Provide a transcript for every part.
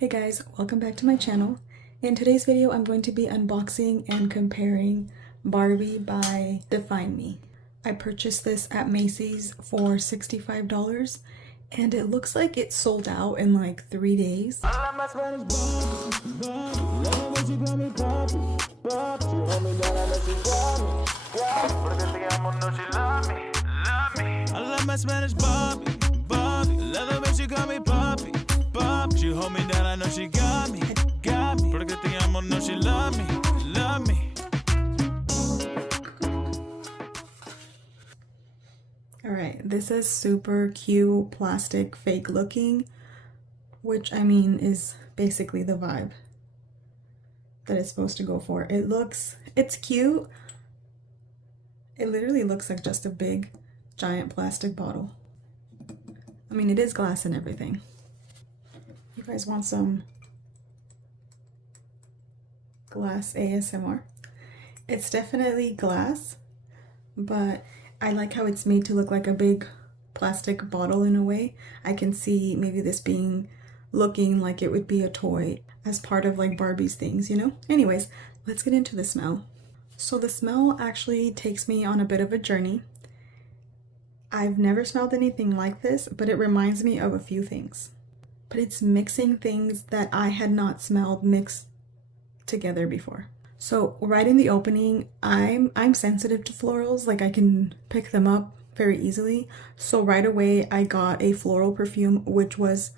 Hey guys, welcome back to my channel. In today's video, I'm going to be unboxing and comparing Barbie by Define Me. I purchased this at Macy's for $65 and it looks like it sold out in like 3 days. She hold me down, I know she got me. Porque te amo, no, she love me. Alright, this is super cute, plastic, fake looking, which I mean is basically the vibe that it's supposed to go for. It's cute. It literally looks like just a big, giant plastic bottle. I mean, it is glass and everything. You guys want some glass ASMR? It's definitely glass, but I like how it's made to look like a big plastic bottle in a way. I can see maybe this looking like it would be a toy as part of like Barbie's things, you know? Anyways, let's get into the smell. So the smell actually takes me on a bit of a journey. I've never smelled anything like this, but it reminds me of a few things. But it's mixing things that I had not smelled mixed together before. So right in the opening, I'm sensitive to florals, like I can pick them up very easily. So right away I got a floral perfume, which was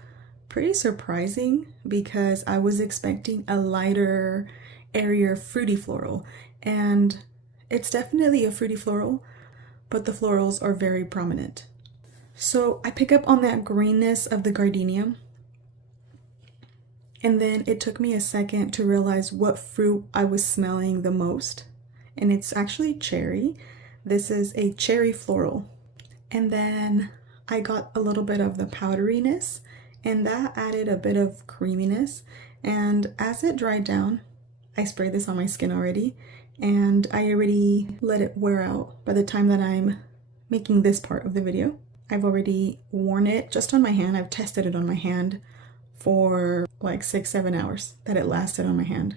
pretty surprising because I was expecting a lighter, airier, fruity floral. And it's definitely a fruity floral, but the florals are very prominent. So I pick up on that greenness of the gardenia. And then it took me a second to realize what fruit I was smelling the most. And it's actually cherry. This is a cherry floral. And then I got a little bit of the powderiness, and that added a bit of creaminess. And as it dried down, I sprayed this on my skin already, and I already let it wear out by the time that I'm making this part of the video. I've already worn it just on my hand. I've tested it on my hand for like 6-7 hours that it lasted on my hand.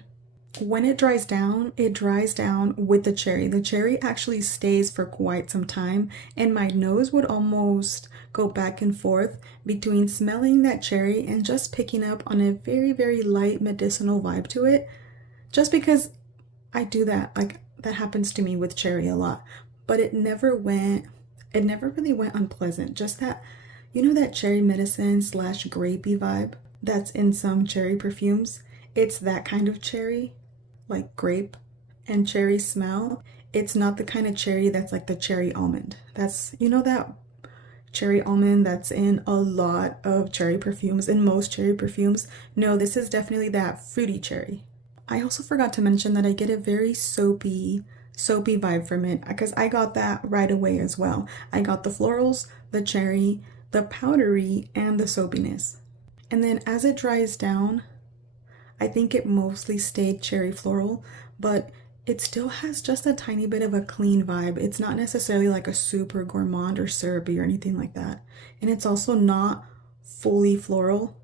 When it dries down with the cherry. The cherry actually stays for quite some time, and my nose would almost go back and forth between smelling that cherry and just picking up on a very, very light medicinal vibe to it. Just because I do that, like that happens to me with cherry a lot, but it never really went unpleasant. Just that, you know, that cherry medicine / grapey vibe that's in some cherry perfumes. It's that kind of cherry, like grape and cherry smell. It's not the kind of cherry that's like the cherry almond. That's, you know, that cherry almond that's in a lot of cherry perfumes, in most cherry perfumes. No, this is definitely that fruity cherry. I also forgot to mention that I get a very soapy vibe from it, because I got that right away as well. I got the florals, the cherry, the powdery, and the soapiness. And then as it dries down, I think it mostly stayed cherry floral, but it still has just a tiny bit of a clean vibe. It's not necessarily like a super gourmand or syrupy or anything like that. And it's also not fully floral.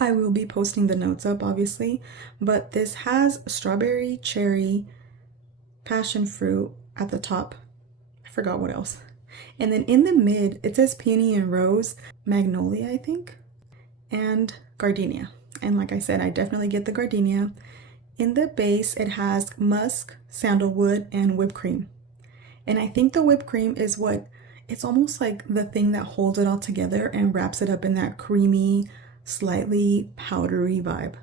I will be posting the notes up, obviously, but this has strawberry, cherry, passion fruit at the top. I forgot what else. And then in the mid, it says peony and rose, magnolia, I think, and gardenia. And like I said, I definitely get the gardenia. In the base, it has musk, sandalwood, and whipped cream. And I think the whipped cream is it's almost like the thing that holds it all together and wraps it up in that creamy, slightly powdery vibe.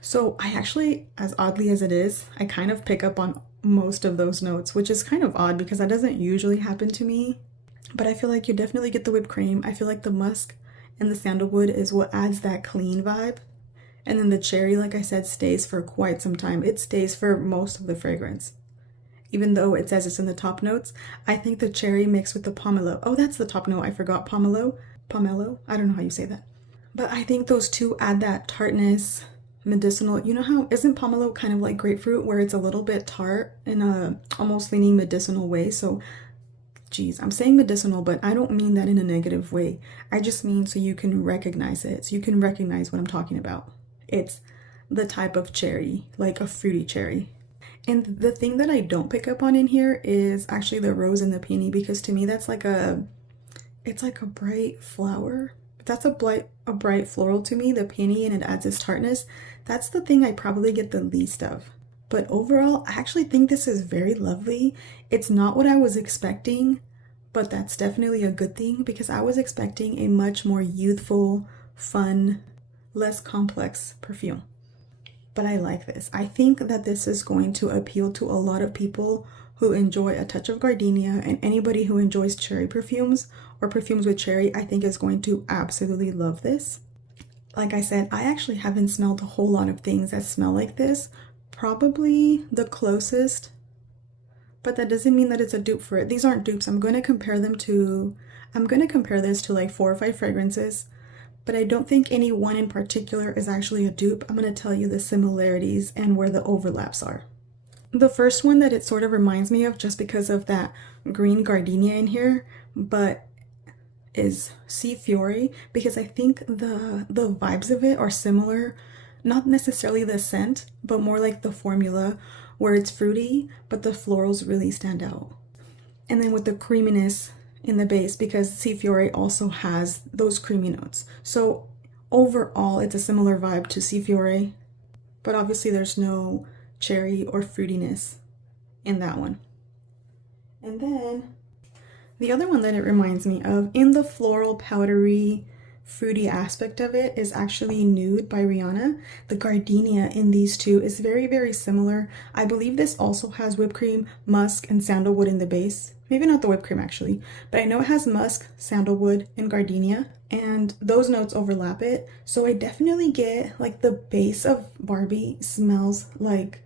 So I actually, as oddly as it is, I kind of pick up on most of those notes, which is kind of odd because that doesn't usually happen to me. But I feel like you definitely get the whipped cream. I feel like the musk and the sandalwood is what adds that clean vibe. And then the cherry, like I said, stays for quite some time. It stays for most of the fragrance. Even though it says it's in the top notes, I think the cherry mixed with the pomelo. Oh, that's the top note. I forgot pomelo. Pomelo? I don't know how you say that. But I think those two add that tartness, medicinal. You know how, isn't pomelo kind of like grapefruit where it's a little bit tart in a almost leaning medicinal way? So geez, I'm saying medicinal, but I don't mean that in a negative way. I just mean so you can recognize it, so you can recognize what I'm talking about. It's the type of cherry, like a fruity cherry. And the thing that I don't pick up on in here is actually the rose and the peony, because to me that's like it's like a bright flower. That's a bright floral to me, the peony, and it adds this tartness. That's the thing I probably get the least of. But overall, I actually think this is very lovely. It's not what I was expecting, but that's definitely a good thing, because I was expecting a much more youthful, fun, less complex perfume. But I like this. I think that this is going to appeal to a lot of people who enjoy a touch of gardenia, and anybody who enjoys cherry perfumes or perfumes with cherry, I think is going to absolutely love this. Like I said, I actually haven't smelled a whole lot of things that smell like this. Probably the closest, but that doesn't mean that it's a dupe for it. These aren't dupes. I'm going to compare this to like 4 or 5 fragrances, but I don't think any one in particular is actually a dupe. I'm going to tell you the similarities and where the overlaps are. The first one that it sort of reminds me of, just because of that green gardenia in here, but is Sea Fiore, because I think the vibes of it are similar. Not necessarily the scent, but more like the formula, where it's fruity, but the florals really stand out. And then with the creaminess in the base, because Sea Fiore also has those creamy notes. So overall, it's a similar vibe to Sea Fiore, but obviously there's no cherry or fruitiness in that one. And then the other one that it reminds me of, in the floral, powdery, fruity aspect of it, is actually Nude by Rihanna. The gardenia in these two is very, very similar. I believe this also has whipped cream, musk, and sandalwood in the base. Maybe not the whipped cream actually, but I know it has musk, sandalwood, and gardenia, and those notes overlap it. So I definitely get like the base of Barbie smells like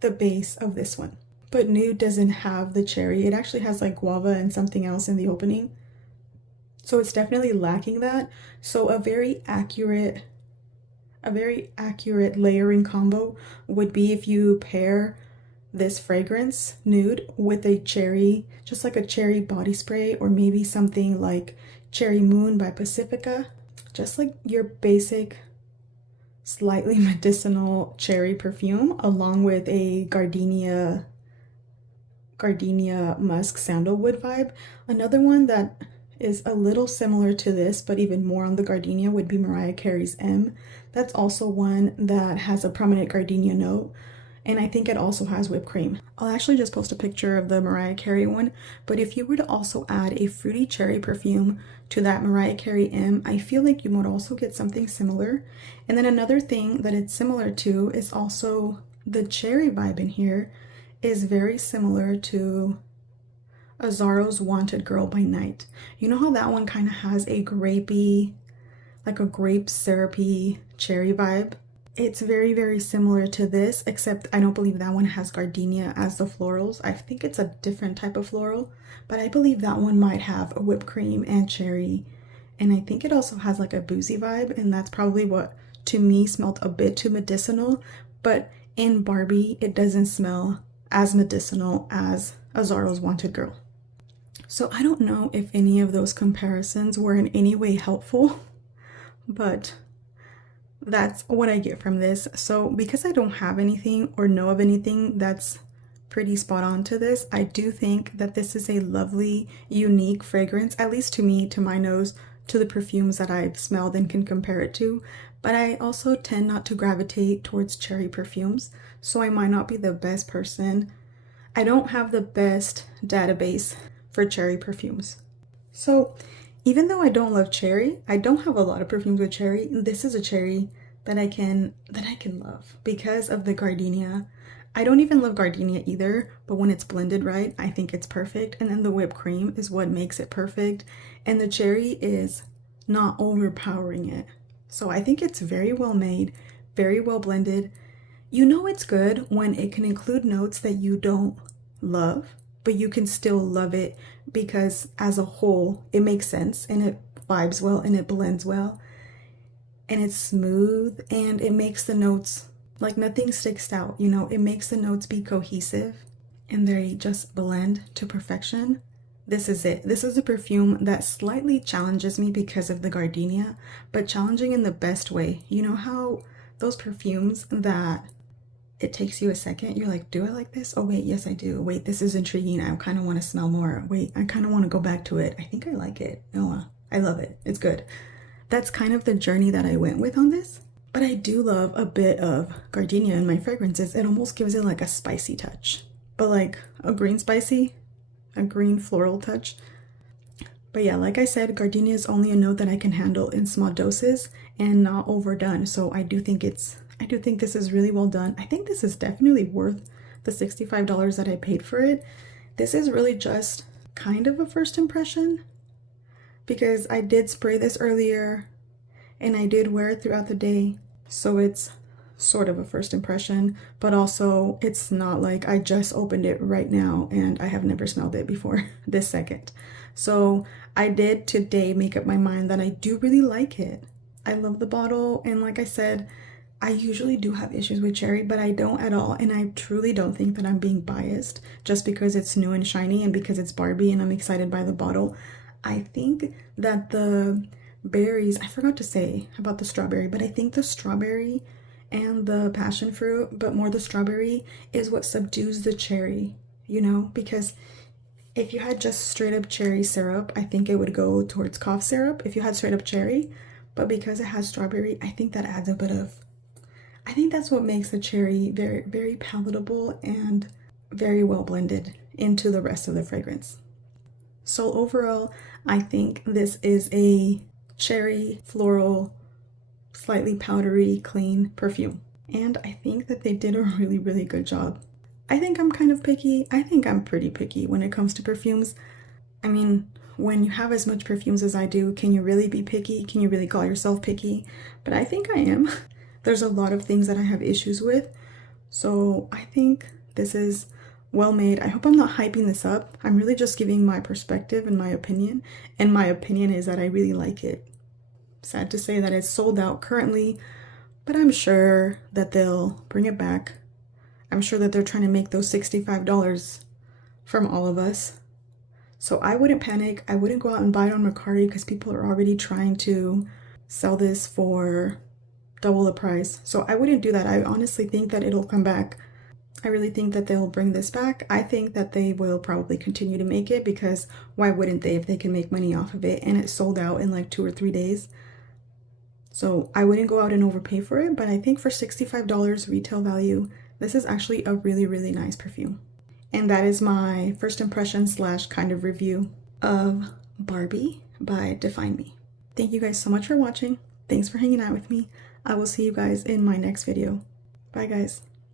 the base of this one. But Nude doesn't have the cherry. It actually has like guava and something else in the opening. So it's definitely lacking that. So a very accurate layering combo would be if you pair this fragrance, Nude, with a cherry, just like a cherry body spray, or maybe something like Cherry Moon by Pacifica. Just like your basic, slightly medicinal cherry perfume, along with a gardenia musk sandalwood vibe. Another one that is a little similar to this, but even more on the gardenia, would be Mariah Carey's M. That's also one that has a prominent gardenia note, and I think it also has whipped cream. I'll actually just post a picture of the Mariah Carey one, but if you were to also add a fruity cherry perfume to that Mariah Carey M, I feel like you might also get something similar. And then another thing that it's similar to is also the cherry vibe in here is very similar to Azzaro's Wanted Girl by Night. You know how that one kind of has a grapey, like a grape syrupy cherry vibe? It's very, very similar to this, except I don't believe that one has gardenia as the florals. I think it's a different type of floral, but I believe that one might have a whipped cream and cherry. And I think it also has like a boozy vibe, and that's probably what to me smelled a bit too medicinal. But in Barbie, it doesn't smell as medicinal as Azzaro's Wanted Girl. So I don't know if any of those comparisons were in any way helpful, but that's what I get from this. So because I don't have anything or know of anything that's pretty spot on to this, I do think that this is a lovely, unique fragrance, at least to me, to my nose, to the perfumes that I've smelled and can compare it to. But I also tend not to gravitate towards cherry perfumes, so I might not be the best person. I don't have the best database for cherry perfumes. So even though I don't love cherry, I don't have a lot of perfumes with cherry. This is a cherry that I can love because of the gardenia. I don't even love gardenia either, but when it's blended right, I think it's perfect. And then the whipped cream is what makes it perfect. And the cherry is not overpowering it. So I think it's very well made, very well blended. You know it's good when it can include notes that you don't love, but you can still love it because as a whole, it makes sense and it vibes well and it blends well and it's smooth and it makes the notes, like nothing sticks out, it makes the notes be cohesive and they just blend to perfection. this is it. This is a perfume that slightly challenges me because of the gardenia, but challenging in the best way. You know how those perfumes that it takes you a second, you're like, do I like this? Oh wait, yes I do. Wait, this is intriguing. I kind of want to smell more. Wait, I kind of want to go back to it. I think I like it. No, I love it. It's good. That's kind of the journey that I went with on this. But I do love a bit of gardenia in my fragrances. It almost gives it like a spicy touch, but like a green spicy, a green floral touch. But yeah, like I said, gardenia is only a note that I can handle in small doses and not overdone. So I do think this is really well done. I think this is definitely worth the $65 that I paid for it. This is really just kind of a first impression because I did spray this earlier and I did wear it throughout the day. So it's sort of a first impression, but also it's not like I just opened it right now and I have never smelled it before this second. So I did today make up my mind that I do really like it. I love the bottle, and like I said, I usually do have issues with cherry, but I don't at all, and I truly don't think that I'm being biased just because it's new and shiny and because it's Barbie and I'm excited by the bottle. I think that the berries, I forgot to say about the strawberry, but I think the strawberry and the passion fruit, but more the strawberry, is what subdues the cherry, you know, because if you had just straight up cherry syrup, I think it would go towards cough syrup if you had straight up cherry, but because it has strawberry, I think that adds a bit of, I think that's what makes the cherry very, very palatable and very well blended into the rest of the fragrance. So overall, I think this is a cherry, floral, slightly powdery, clean perfume. And I think that they did a really, really good job. I think I'm kind of picky. I think I'm pretty picky when it comes to perfumes. I mean, when you have as much perfumes as I do, can you really be picky? Can you really call yourself picky? But I think I am. There's a lot of things that I have issues with. So I think this is well made. I hope I'm not hyping this up. I'm really just giving my perspective and my opinion. And my opinion is that I really like it. Sad to say that it's sold out currently, but I'm sure that they'll bring it back. I'm sure that they're trying to make those $65 from all of us. So I wouldn't panic. I wouldn't go out and buy it on Mercari because people are already trying to sell this for double the price. So I wouldn't do that. I honestly think that it'll come back. I really think that they'll bring this back. I think that they will probably continue to make it because why wouldn't they if they can make money off of it? And it sold out in like 2 or 3 days. So I wouldn't go out and overpay for it, but I think for $65 retail value, this is actually a really, really nice perfume. And that is my first impression / kind of review of Barbie by Define Me. Thank you guys so much for watching. Thanks for hanging out with me. I will see you guys in my next video. Bye guys.